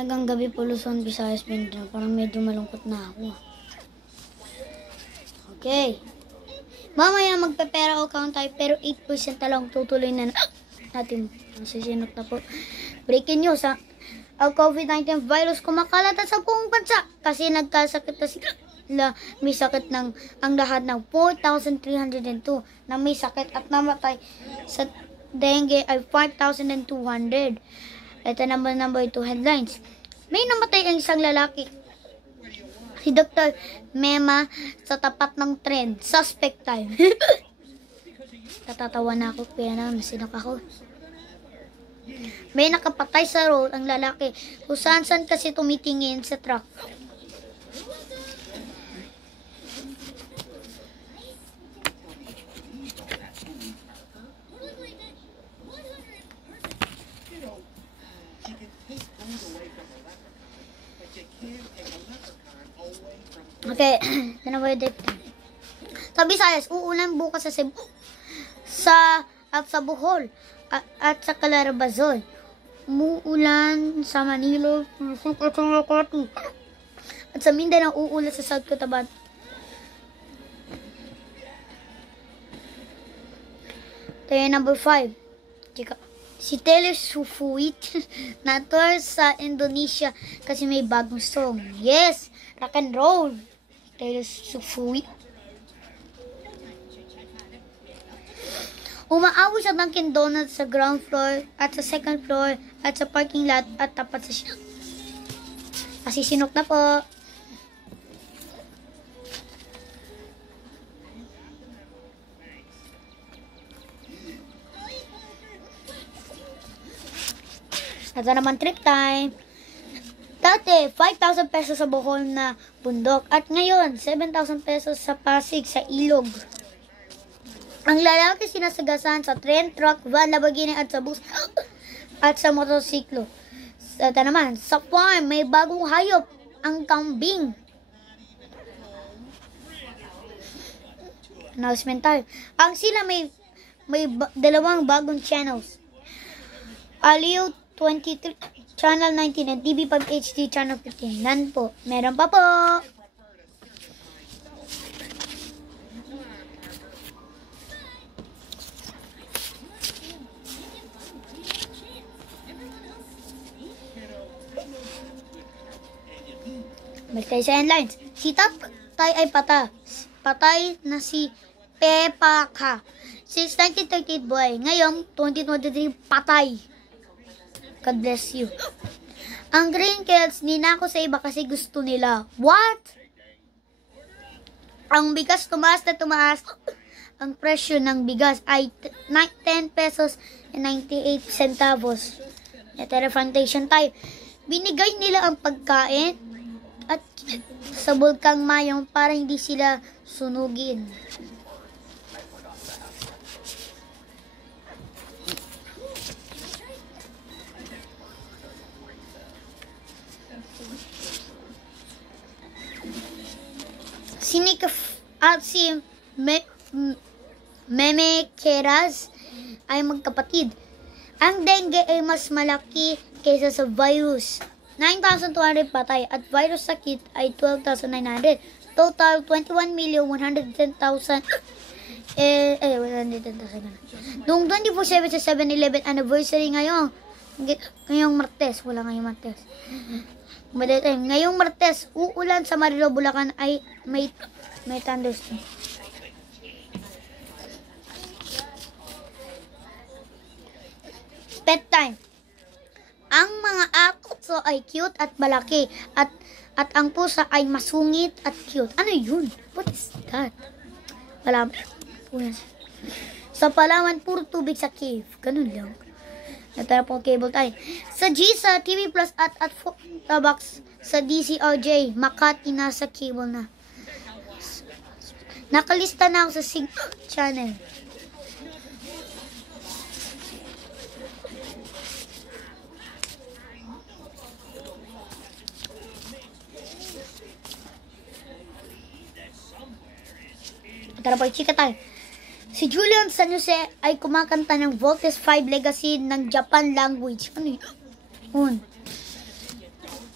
Hanggang gabi po Luzon, Visayas, Mindanao. Parang medyo malungkot na ako. Okay. Mamaya magpe-pera account tayo pero 8% na lang tutuloy na natin. Sisinok na po. Breaking news ha. Ang COVID-19 virus kumakalat sa buong bansa kasi nagkasakit na sila. May sakit ng ang lahat ng 4,302 na may sakit at namatay sa dengue ay 5,200. Ito naman number 2 headlines. May namatay ang isang lalaki. Si Dr. Mema sa tapat ng tren. Suspect time. Natatawa na ako kaya na nasinok ako. May nakapatay sa road ang lalaki. Kung saan kasi tumitingin sa truck. Okay, sa Visayas, uulan bukas sa Cebu, at sa Bohol, at sa Calarabazon. Muulan sa Manila, at sa Mindanao, uulan sa South Cotabato. Tayo number 5. Si Taylor Swift na tour sa Indonesia kasi may bagong song. Yes, rock and roll. Taylor Swift. Umaawi sa Dunkin' Donuts sa ground floor at sa second floor at sa parking lot at tapat sa siya. Asisinok na po. Ito naman trip time. Dati, 5,000 pesos sa Bohol na bundok. At ngayon, 7,000 pesos sa Pasig sa ilog. Ang lalaki sinasagasan sa train, truck, van, Lamborghini at sa bus at sa motosiklo. Ito naman, sa farm, may bagong hayop, ang kambing. Announcement time. Ang sila may dalawang bagong channels. Aliw 23, Channel 19 and TV5 HD Channel 15. Nan po. Meron pa po. Balik tayo sa headlines. Si Tatay ay patay na si Peppa Ka. Since 1938 boy. Ngayon, 2023 patay. God bless you. Ang green kids, ninako sa iba kasi gusto nila. What? Ang bigas tumaas na tumaas. Ang presyo ng bigas ay 10 pesos and 98 centavos. Ito refantation type. Binigay nila ang pagkain at sa Bulkang Mayong para hindi sila sunugin. Si Meme Keras ay magkapatid. Ang dengue ay mas malaki kaysa sa virus. 9,200 patay at virus sakit ay 12,900. Total 21,110,000. 110,000. Noong 24/7 sa 7-Eleven anniversary ngayong Martes. Wala ngayong Martes. Ngayong Martes, uulan sa Marilo, Bulacan ay may thunderstorm. Pet time. Ang mga aso ay cute at malaki at ang pusa ay masungit at cute. Ano yun? What is that? Wala. Sa Palawan, puro tubig sa cave. Ganun lang. Natara po cable time. Sa G sa TV Plus at Tabax sa DCRJ, Makati nasa cable na. Nakalista na ako sa Sig channel. Tara po, chika tayo. Si Julian San Jose ay kumakanta ng Voltes 5 Legacy ng Japan language. Ano yun?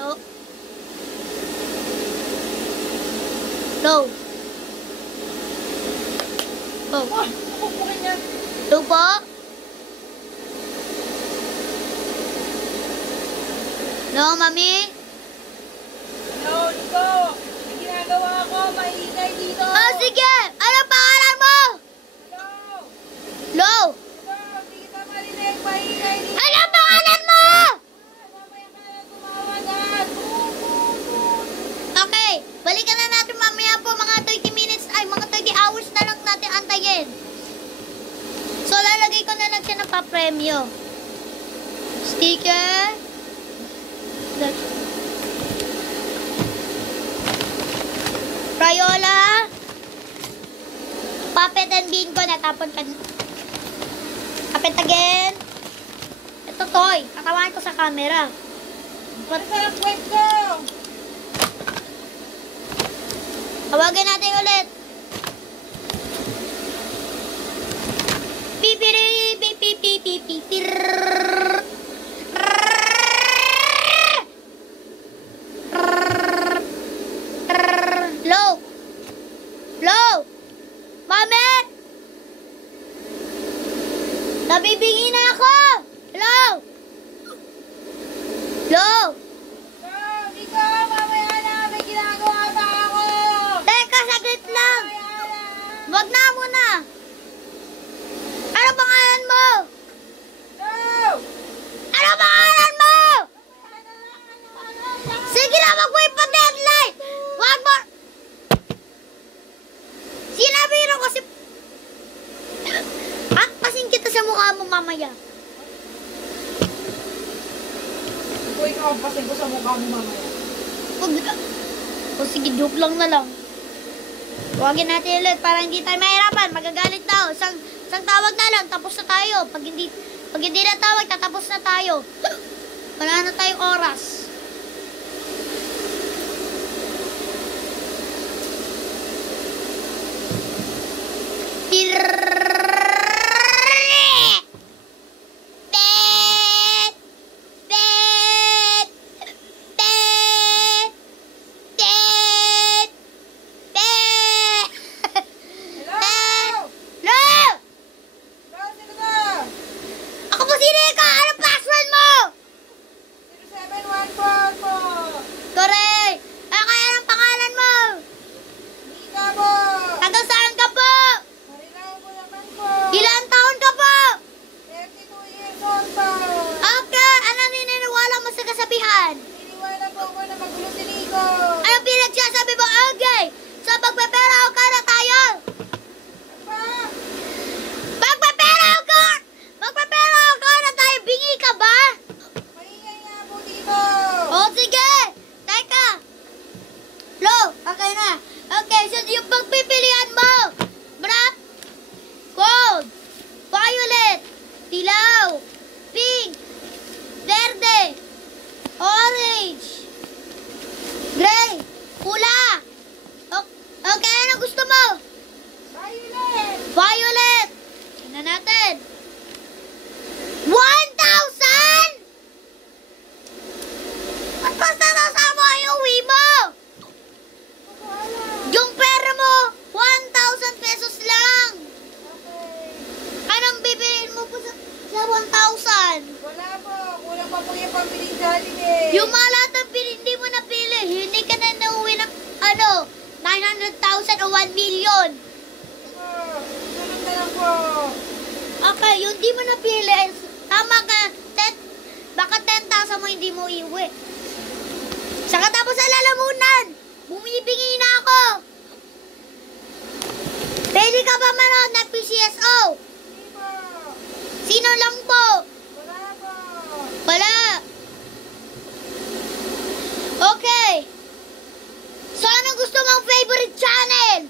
Hello? Hello? Oh. Pupukin niya. Hello po? Hello, mami? No, Nico. May ginagawa ko. Maingay dito. Oh, sige! Ano pangalan mo? Hello. Hello? Nico, hindi kita marinig. Maingay dito. Ano pangalan mo? Mamaya ka na tumawagan. Okay, balikan na natin mamaya po mga 30 minutes, ay mga 30 hours na lang natin antayin. So, lalagay ko na lang siya ng papremyo. Sticker. Crayola. Puppet and bean ko, natapon ka. Puppet again. Ito toy, katawanan ko sa camera. Masarap kwet ko. Tawagan natin ulit. Pipiri, pipipipipipir. Low. Low. Mami. Nabibingi na ako. Hello. Low. Nico, mamaya na. May ginagawa pa ako. Teka, saglit lang. Mamaya na. Wag na muna. Ano pangalan mo? No. Ano pangalan mo? Sige na, mag-wait pa deadline. Wag mo. Sinabi rin kasi... Pasin kita sa mukha mo mamaya. Kung ikaw, pasin ko sa mukha mo mamaya. Wag na. O sige, joke lang na lang. Huwagin natin ulit para hindi tayo mahirapan. Magagalit daw. Isang tawag na lang, tapos na tayo. Pag hindi na tawag, tatapos na tayo. Wala na tayong oras. Hello. No! No, sino ka? Ako po si Rika! Anong password mo? 0714 po. Correct! Kaya anong pangalan mo? Nika po. Taga saan ka po? Marilayan ko naman po. Ilang taon ka po? 32 years old po. Okay, ano nininiwala mo sa kasabihan? Iniwala po ako na magulo si Nico. Anong pinagsasabi mo? Okay, so magpapera o ka na tayo? Pa? Magpapera o ka! Magpapera o ka na tayo? Bingi ka ba? Maingay nga po dito. O sige! Teka! Lo, okay na. Okay, so yung pagpipilian mo, black, gold, violet, dilaw, pink, verde, orange, gray, pula. Okay, ano gusto mo? Violet. Violet. Tingnan natin. 1,000? Ba't basta nasama yung uwi mo? Wala. Yung pera mo, 1,000 pesos lang. Okay. Anong bibiliin mo po sa 1,000? Wala po. Kulang pa po yung pambiling Jollibee. Yung mga lahat ng hindi mo napili, hindi ka na nauwi ng 900,000 o 1 million. Po. Sunod na lang po. Okay, yung di mo napili, tama ka, baka 10,000 mo hindi mo iuwi. Saka tapos sa lalamunan, bumibingi na ako. Pwede ka ba manood ng PCSO? Hindi po. Sino lang po? Wala po. Wala. Okay. So, anong gusto mong favorite channel?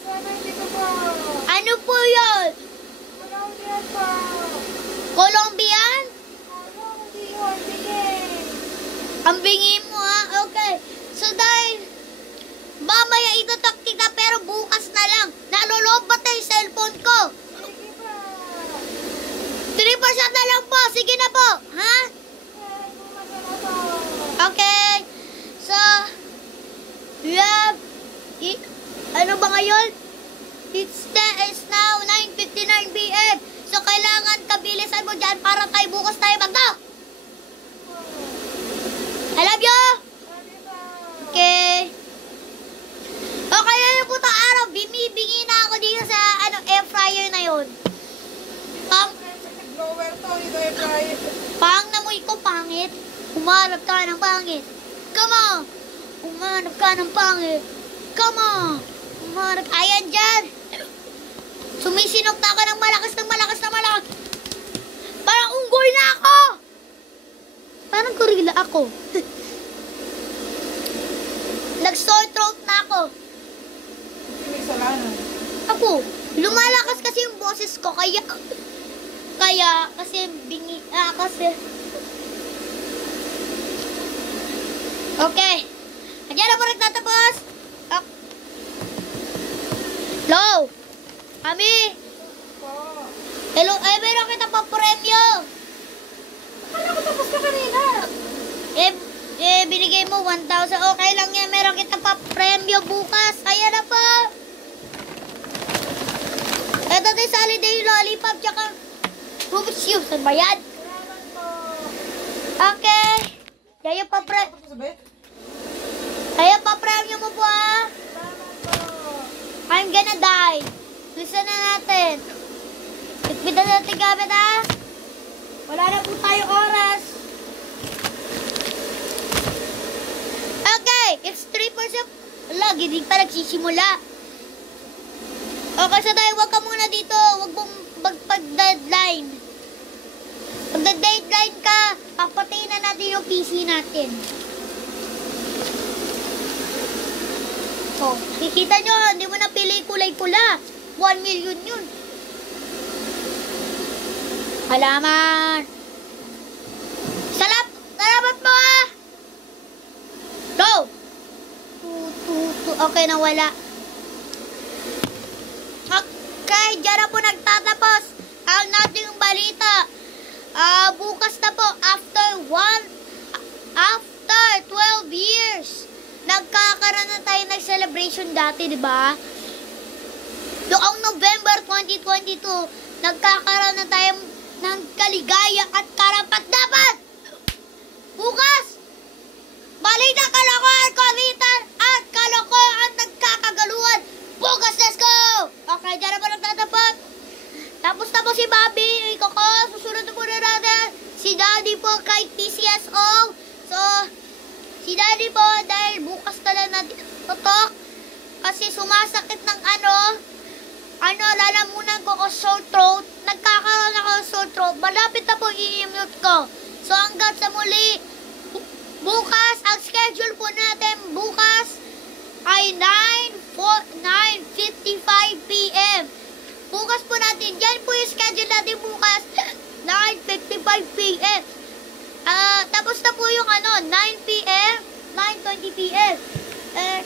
Sana dito po. Ano po yun? Wala ko diyan po. Colombian? Wala ko diyan. Bigay. Ang bingi mo ha? Okay. So, dahil mamaya itatak kita pero bukas na lang. Nalolob ba tayo yung cellphone ko? Sige po. 3% na lang po. Sige na po. Ha? Kaya po masarap po. Okay. So, we have, ano ba ngayon? It's now 9:59 p.m. So, kailangan kabilisan mo dyan para tayo bukas tayo magno. I love you. Okay. Okay, ngayon po itong araw, bimibingi na ako dito sa air fryer na yun. Pang namoy ko, pangit. Umarap ka ng pangit. Come on. Umarap ka ng pangit. Come on. Umarap. Ayan dyan. Sumisinok na ako ng malakas. Parang unggoy na ako. Parang gorilla ako. Nag-sore throat na ako. Ako, lumalakas kasi yung boses ko. Kasi okay. Andiyan na po nagtatapos. Hello. Ami. Hello. Meron kita pa premyo. Akala ko tapos ka kanina. Binigay mo 1,000. Okay lang yan. Meron kita pa premyo bukas. Ayan na po. Ito tayo sa holiday lollipop. Tsaka Rubik's Cube. Saan ba yan? Salamat po. Okay. Kaya pa premyo mo po ah. Salamat po. I'm gonna die. Listen na natin. Ikpitan natin gamit ah. Wala na po tayo oras. Okay. It's 3%. Wala, gidig pa nagsisimula. Okay, so tayo, wag ka muna dito. Wag mong magpag-deadline. Pag deadline ka, papatayin na natin yung PC natin. So, kikita nyo, hindi mo na pili kulay-pula. 1 million yun. Halaman. Salamat mo ah. Go. Okay, nawala. Okay, dyan na po nagtatapos ang nating balita. Bukas na po, after 12 years, nagkakaroon na tayo ng celebration dati, di ba? Noong November 2022, nagkakaroon na tayo ng kaligaya at karapat-dapat. Bukas, balita, kalokohan, kumitan, at kalokohan, nagkakagaluhan. Bukas, let's go! Okay, dyan na po nagtatapos. Tapos na po si Bobby, Koko, susunod na po na natin. Si Daddy po kay PCSO. So, si Daddy po, dahil bukas na lang natin tutok. Kasi sumasakit ng lalamunan ko o sore throat. Nagkakaroon ako ng sore throat. Malapit na po i-mute ko. So, hanggang sa muli, bukas, ang schedule po natin bukas ay 9:55 p.m. Bukas po natin, yan po yung schedule natin bukas, 9:55 p.m. Tapos na po yung 9 p.m., 9:20 p.m.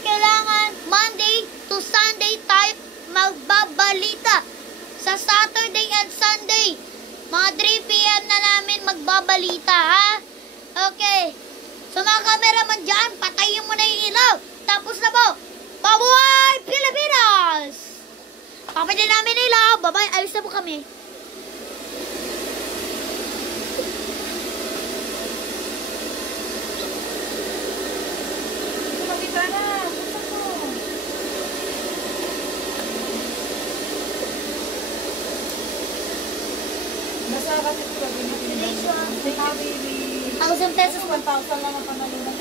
Kailangan Monday to Sunday tayo magbabalita. Sa Saturday and Sunday, mga 3 p.m. na namin magbabalita, ha? Okay. So mga cameraman dyan, patayin mo na yung ilaw. Tapos na po. Mabuhay Pilipinas! Papatay namin ilaw. Bye-bye. Ayos na po kami. Kumapita na. Buksan mo. Basta kasi ito lagi na pinagdaan. Baby. 1,000 pesos. 1,000 lang ang panalunan.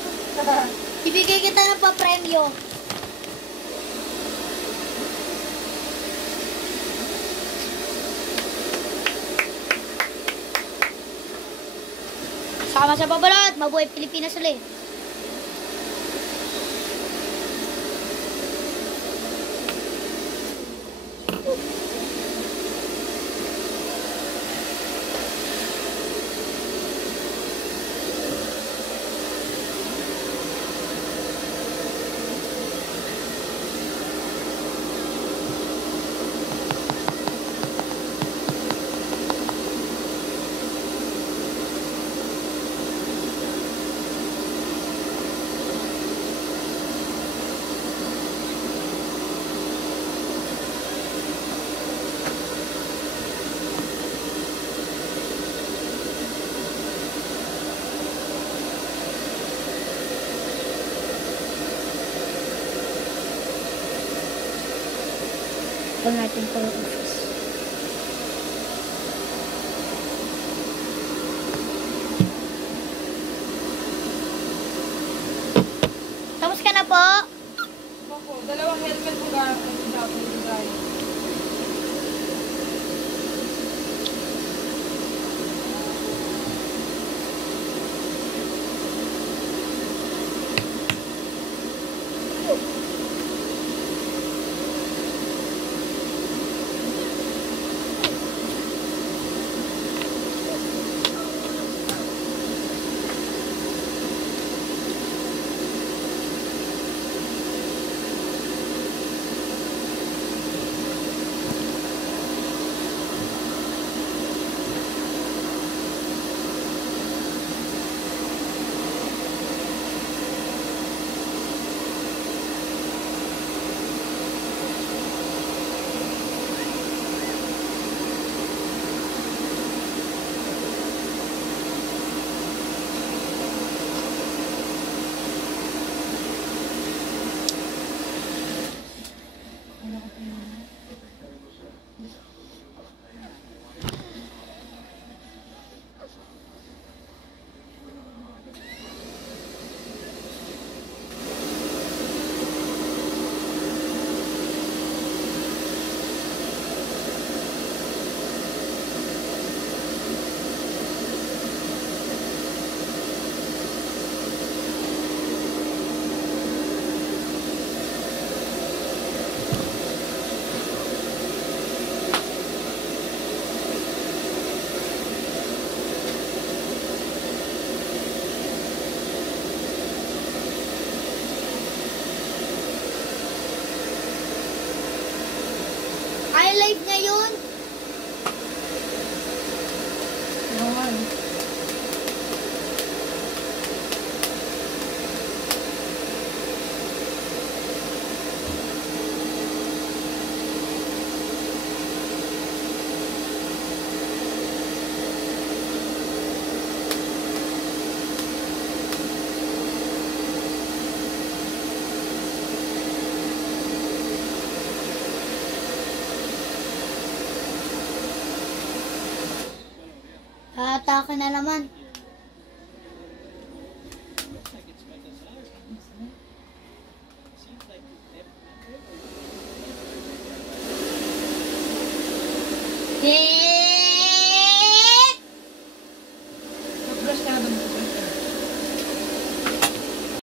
Ibigay kita ng pa-premyo. Sama sa babalot. Mabuhay Pilipinas ulit. call natin to office. Tapos ka na po? Opo, dalawang helmet po dapat yung guys. Ay, live ngayon. Naman. Atake na naman. Yeah.